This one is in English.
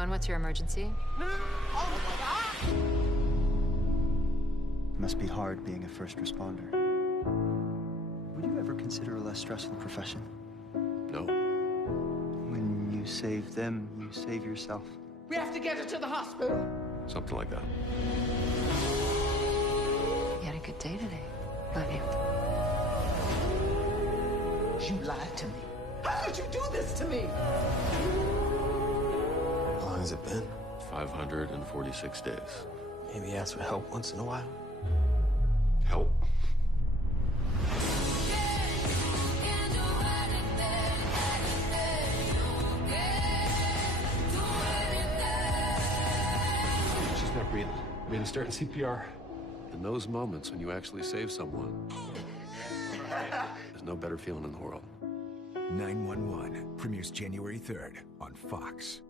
911, what's your emergency? It must be hard being a first responder. Would you ever consider a less stressful profession? No. When you save them, you save yourself. We have to get her to the hospital. Something like that. You had a good day today. Love you. You lied to me. How could you do this to me? How long has it been? 546 days. Maybe ask for help once in a while. Help? She's not breathing. We need to start CPR. In those moments when you actually save someone, there's no better feeling in the world. 911 premieres January 3rd on Fox.